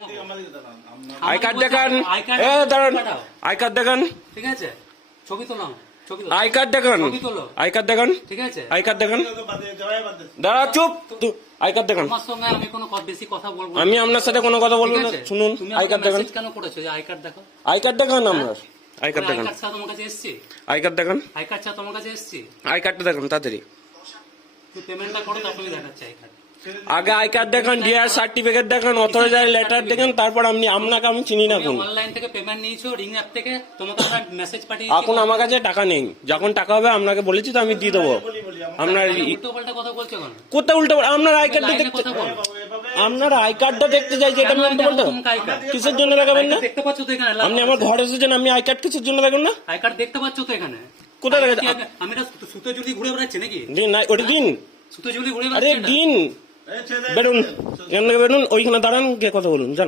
I card দেখান, দাঁড়ান, I card দেখান, ঠিক আছে, ছবি তোলাম, আই কার্ড দেখান, আই কার্ড দেখান, ঠিক আছে, আই কার্ড দেখান, দাঁড়া চুপ, আই কার্ড দেখান। আমার সঙ্গে আমি কোনো বেশি কথা বলবো না। আমি আপনার সাথে কোনো কথা বলবো না, শুনুন, তুমি আই আমাকে কার্ড দেখান, মেসেজ কেন করেছো যে আই কার্ড দেখো? আই কার্ড দেখান আপনার, আই কার্ড আই দেখান, কার্ড ছাড়া তোমার কাছে এসেছি, আই কার্ড দেখান, আই কার্ড ছাড়া তোমার কাছে এসেছি, আই কার্ডটা দেখান তাড়াতাড়ি। তুই পেমেন্টটা করো, তারপরে দেখাচ্ছি আই কার্ড। আগে আই কার্ড দেখান, ডিআর সার্টিফিকেট দেখান, অথরাইজড লেটার দেখান, তারপর আপনাকে আমি চিনি না কোন। অনলাইন থেকে পেমেন্ট নিয়েছো, রিং অ্যাপ থেকে, তোমাকে মেসেজ পাঠিয়েছি। এখন আমার কাছে টাকা নেই, যখন টাকা হবে আপনাকে বলেছি তো আমি দিয়ে দেবো। আপনার উল্টো পাল্টা কথা বলছো কেন? কোথায় উল্টো? আপনার আই কার্ডটা লাইনে দেখতে, কথা বল। আপনার আই কার্ডটা দেখতে চাইছি, এটা আমি উল্টো পাল্টা কিসের জন্য দেখাবেন না? দেখতে পাচ্ছ তো এখানে? আপনি আমার ঘরে এসেছেন, আমি আই কার্ড কিসের জন্য দেখাবেন না? আই কার্ড দেখতে পাচ্ছ তো এখানে? কোথায় দেখা? আমি এটা সুতো ঝুলি ঘুরে বেড়াচ্ছি নাকি? দিন না, ওটা দিন, সুতো ঝুলি ঘুরে আরে বেড়াচ্ছি এটা? দিন, বেরুন, এখান থেকে বেরুন, ওইখানে দাঁড়ান, গিয়ে কথা বলুন, যান।